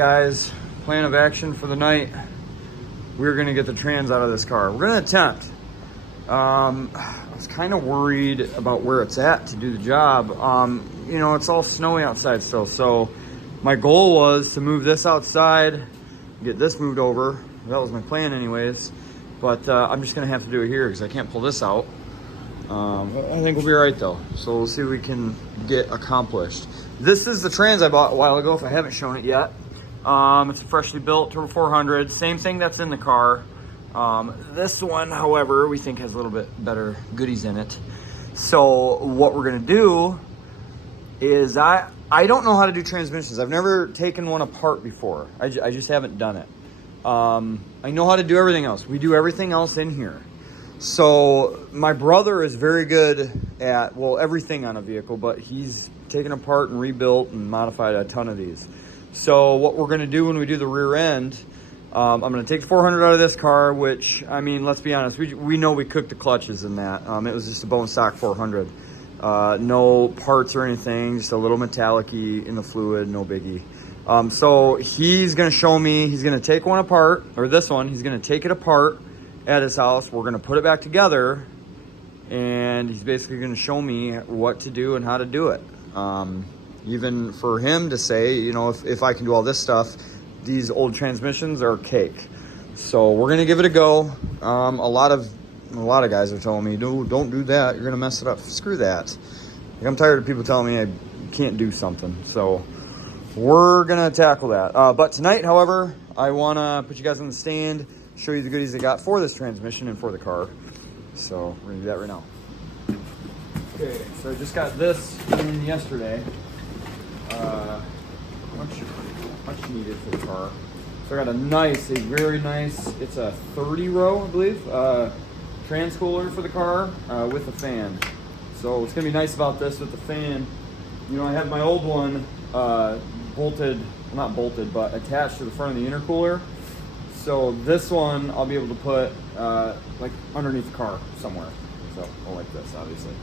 guys, plan of action for the night. We're gonna get the trans out of this car. We're gonna attempt. I was kind of worried about where it's at to do the job. You know, it's all snowy outside still, so my goal was to move this outside, get this moved over. That was my plan anyways, but I'm just gonna have to do it here because I can't pull this out. I think we'll be all right though, so we'll see what we can get accomplished. This is the trans I bought a while ago, if I haven't shown it yet. It's a freshly built Turbo 400, same thing that's in the car. This one, however, we think has a little bit better goodies in it. So what we're gonna do is, I don't know how to do transmissions. I've never taken one apart before. I just haven't done it. I know how to do everything else. We do everything else in here. So my brother is very good at, well, everything on a vehicle, but he's taken apart and rebuilt and modified a ton of these. So what we're gonna do when we do the rear end, I'm gonna take the 400 out of this car, which, I mean, let's be honest, we know we cooked the clutches in that. It was just a bone stock 400. No parts or anything, just a little metallic-y in the fluid, no biggie. So he's gonna show me, he's gonna take one apart, or this one, he's gonna take it apart at his house. We're gonna put it back together, and he's basically gonna show me what to do and how to do it. Even for him to say, you know, if I can do all this stuff, these old transmissions are cake. So we're gonna give it a go. A lot of guys are telling me, no, don't do that, you're gonna mess it up. Screw that. Like, I'm tired of people telling me I can't do something. So we're gonna tackle that. But tonight, however, I wanna put you guys on the stand, show you the goodies I got for this transmission and for the car. So we're gonna do that right now. Okay, so I just got this in yesterday. Much needed for the car. So I got a very nice, it's a 30 row, I believe, trans cooler for the car with a fan. So what's gonna be nice about this with the fan, you know, I have my old one bolted, well, not bolted, but attached to the front of the intercooler. So this one I'll be able to put like underneath the car somewhere. So I'll like this, obviously.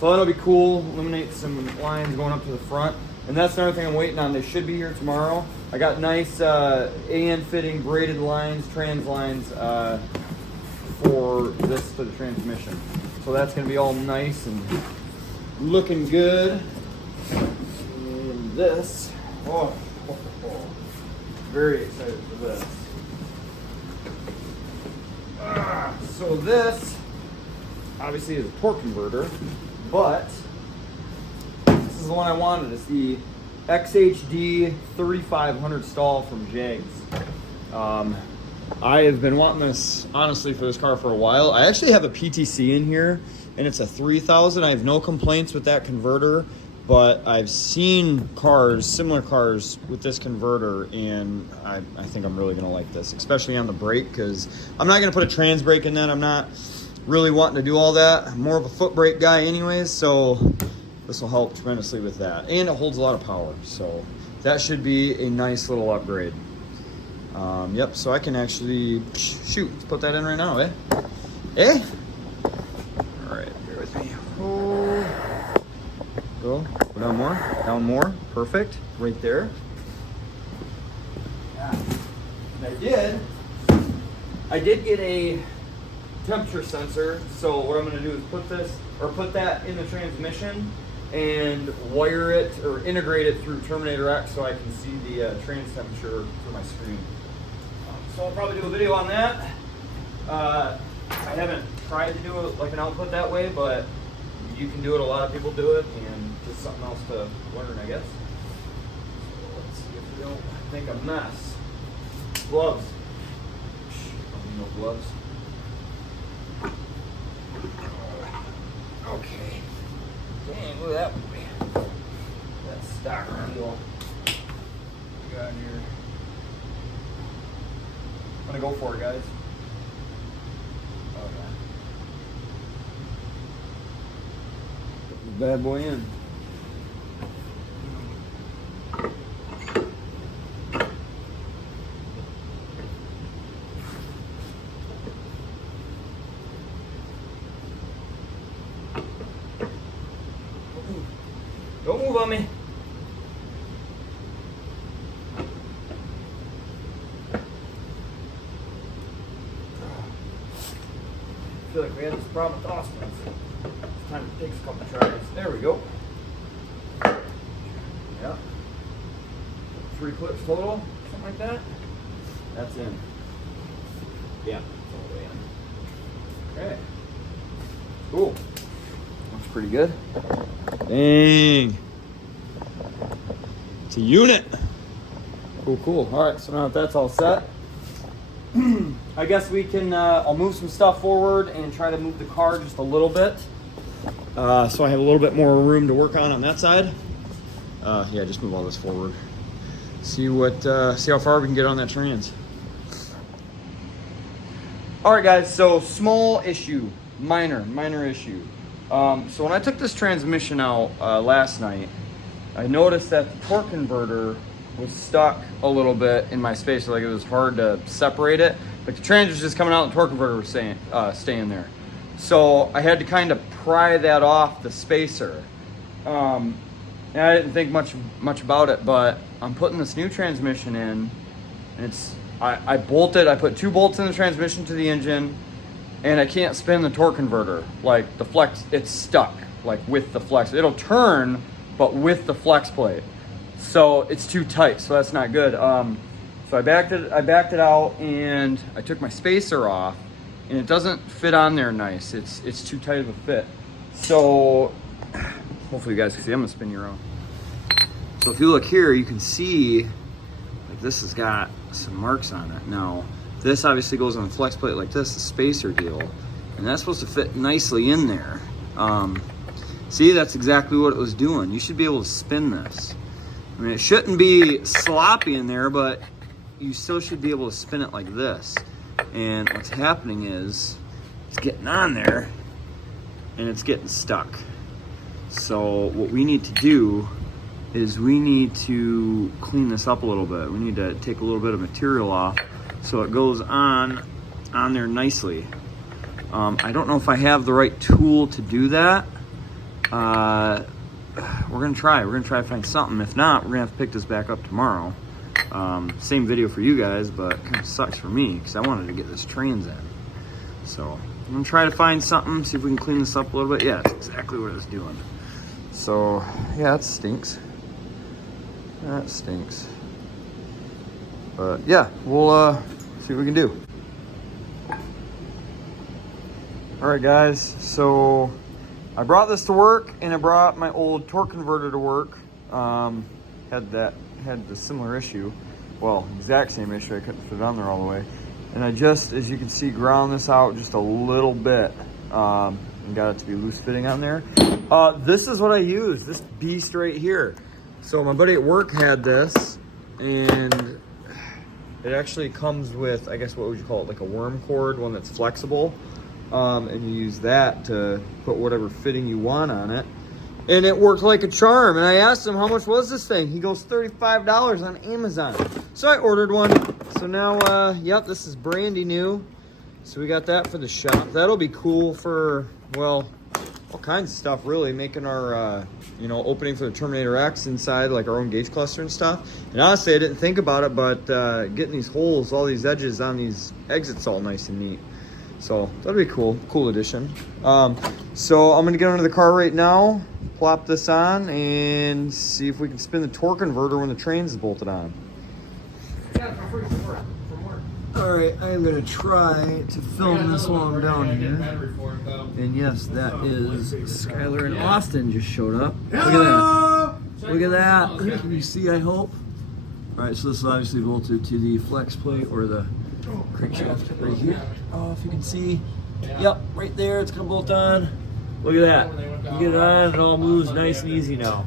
So that'll be cool, eliminate some lines going up to the front. And that's another thing I'm waiting on. They should be here tomorrow. I got nice AN fitting braided lines, trans lines for this, for the transmission. So that's gonna be all nice and looking good. And this, very excited for this. So this, obviously, is a torque converter, but this is the one I wanted. It's the XHD 3500 stall from Jags. I have been wanting this, honestly, for this car for a while. I actually have a PTC in here, and it's a 3000. I have no complaints with that converter, but I've seen cars, similar cars with this converter, and I think I'm really gonna like this, especially on the brake, because I'm not gonna put a trans brake in that. I'm not really wanting to do all that. I'm more of a foot brake guy anyways, so this will help tremendously with that. And it holds a lot of power, so that should be a nice little upgrade. Yep, so I can actually, shoot, let's put that in right now, eh? Eh? All right, bear with me. Oh. Go down more, perfect, right there. Yeah. And I did get a temperature sensor, so what I'm gonna do is put that in the transmission and wire it or integrate it through Terminator X so I can see the trans temperature through my screen. So I'll probably do a video on that. I haven't tried to do it like an output that way, but you can do it, a lot of people do it, and just something else to learn, I guess. So let's see if we don't make a mess. Gloves. No gloves. Okay. Dang, look at that boy. That stock deal. We got here. I'm gonna go for it, guys. Okay. Put this bad boy in. Don't move on me. feel like we had this problem with Austin. Time it takes a couple tries. There we go. Yeah. 3 clips total, something like that. That's in. Yeah, it's all the way in. Okay. Cool. Looks pretty good. Dang. It's a unit. Cool, cool. All right, so now that that's all set, I guess we can, I'll move some stuff forward and try to move the car just a little bit. So I have a little bit more room to work on that side. Yeah, just move all this forward. See how far we can get on that trans. All right, guys, so small issue, minor issue. So when I took this transmission out last night, I noticed that the torque converter was stuck a little bit in my spacer, like it was hard to separate it. Like the trans was just coming out and the torque converter was staying there. So I had to kind of pry that off the spacer. And I didn't think much about it, but I'm putting this new transmission in, and I put 2 bolts in the transmission to the engine, and I can't spin the torque converter. Like the flex, it's stuck, like with the flex. It'll turn, but with the flex plate. So it's too tight, so that's not good. So I backed it out, and I took my spacer off, and it doesn't fit on there nice. It's too tight of a fit. So hopefully you guys can see. I'm gonna spin you around. So if you look here, you can see like this has got some marks on it. Now this obviously goes on the flex plate like this, the spacer deal, and that's supposed to fit nicely in there. See, that's exactly what it was doing. You should be able to spin this. I mean, it shouldn't be sloppy in there, but you still should be able to spin it like this. And what's happening is it's getting on there and it's getting stuck. So what we need to do is we need to clean this up a little bit. We need to take a little bit of material off so it goes on there nicely. I don't know if I have the right tool to do that. We're gonna try to find something. If not, we're gonna have to pick this back up tomorrow. Same video for you guys, but it kind of sucks for me because I wanted to get this trans in. So I'm gonna try to find something, see if we can clean this up a little bit. Yeah, it's exactly what it's doing. So yeah, that stinks. That stinks. But yeah, we'll see what we can do. All right, guys, so I brought this to work, and I brought my old torque converter to work. Had the similar issue. Well, exact same issue. I couldn't fit it on there all the way. And I just, as you can see, ground this out just a little bit. And got it to be loose fitting on there. This is what I use, this beast right here. So my buddy at work had this, and it actually comes with, I guess, what would you call it? Like a worm cord, one that's flexible. And you use that to put whatever fitting you want on it. And it worked like a charm. And I asked him, how much was this thing? He goes, $35 on Amazon. So I ordered one. So now, yep, this is brandy new. So we got that for the shop. That'll be cool for, well, all kinds of stuff, really. Making our, opening for the Terminator X inside, like our own gauge cluster and stuff. And honestly, I didn't think about it, but getting these holes, all these edges on these exits all nice and neat. So that'll be cool. Cool addition. So I'm gonna get under the car right now, plop this on, and see if we can spin the torque converter when the train's bolted on. All right, I am gonna try to film this while I'm down here. And yes, that is Skylar and Austin just showed up. Look at that. Look at that. Can you see, I hope? All right, so this is obviously bolted to the flex plate or the crankshaft right here. Oh, if you can see. Yep, right there, it's gonna bolt on. Look at that. You get it on, it all moves nice and easy now.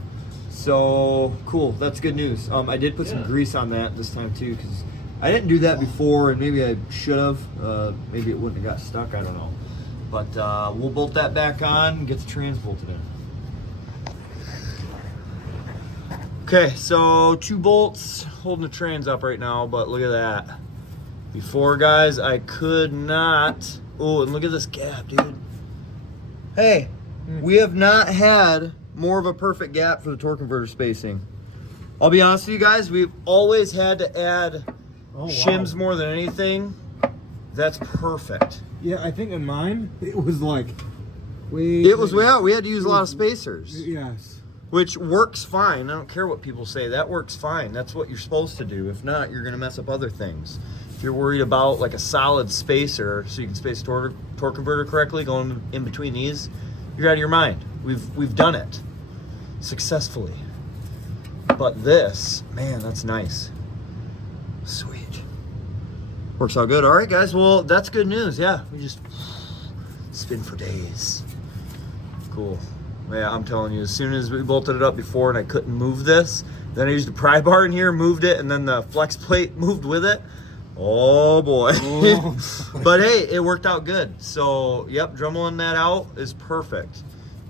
So, cool, that's good news. I did put some grease on that this time too, because I didn't do that before, and maybe I should have. Maybe it wouldn't have got stuck, I don't know. But we'll bolt that back on and get the trans bolted in. Okay, so 2 bolts holding the trans up right now, but look at that. Before, guys, I could not. Oh, and look at this gap, dude. Hey, we have not had more of a perfect gap for the torque converter spacing. I'll be honest with you guys, we've always had to add shims more than anything. That's perfect. Yeah, I think in mine, it was like... We had to use a lot of spacers. Yes. Which works fine. I don't care what people say. That works fine. That's what you're supposed to do. If not, you're going to mess up other things. If you're worried about like a solid spacer so you can space torque converter correctly going in between these, you're out of your mind. We've done it successfully. But this, man, that's nice. Sweet. Works out good. All right, guys. Well, that's good news. Yeah, we just spin for days. Cool. Yeah, I'm telling you, as soon as we bolted it up before and I couldn't move this, then I used the pry bar in here, moved it, and then the flex plate moved with it. Oh boy. Oh. But hey, it worked out good. So, yep, drumming that out is perfect.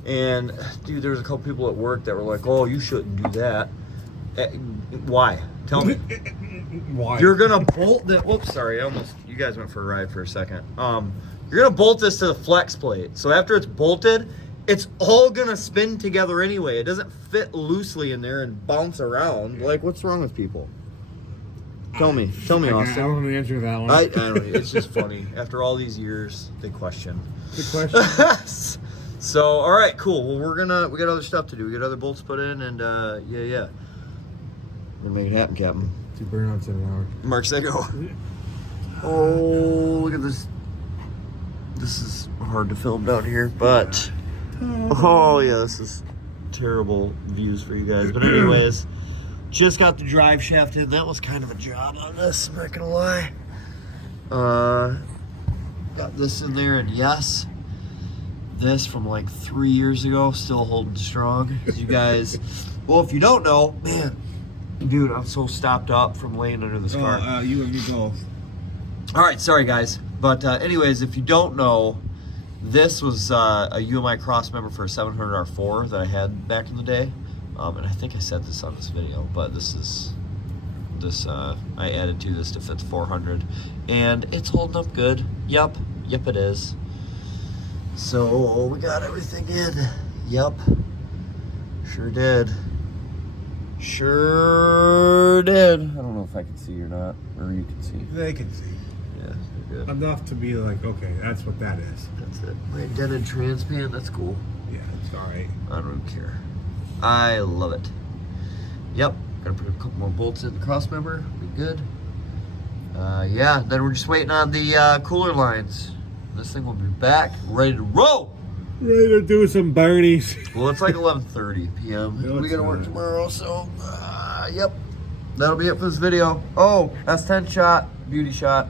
And dude, there's a couple people at work that were like, "Oh, you shouldn't do that." Why? Tell me. Why? You're gonna bolt the. Whoops, sorry. You guys went for a ride for a second. You're gonna bolt this to the flex plate. So after it's bolted, it's all gonna spin together anyway. It doesn't fit loosely in there and bounce around. Like, what's wrong with people? Tell me, Austin. I don't know the answer to that one. I don't know. It's just funny. After all these years, they question. Good question. So, all right, cool. Well, we got other stuff to do. We got other bolts put in, and yeah. We're gonna make it happen, Captain. 2 burnouts in an hour. Mark Sego. Oh, look at this. This is hard to film down here, but oh yeah, this is terrible views for you guys. But anyways, just got the drive shaft in. That was kind of a job on this, I'm not gonna lie. Got this in there, and yes, this from like 3 years ago, still holding strong. You guys, well, if you don't know, man, dude, I'm so stopped up from laying under this car. You and me both. All right, sorry guys, but anyways, if you don't know, this was a UMI cross member for a 700R4 that I had back in the day, and I think I said this on this video, but I added to this to fit the 400, and it's holding up good. Yep, it is. So we got everything in. Yep, sure did. I don't know if I can see or not, or you can see. They can see. Yeah, good. Enough to be like, okay, that's what that is. That's it. My dented transpan, that's cool. Yeah, it's all right. I don't care. I love it. Yep, gotta put a couple more bolts in the cross member. Be good. Yeah, then we're just waiting on the cooler lines. This thing will be back, ready to roll. Ready to do some birdies. Well, it's like 11:30 p.m. No, We gotta work tomorrow, so yep. That'll be it for this video. Oh, S10 shot, beauty shot.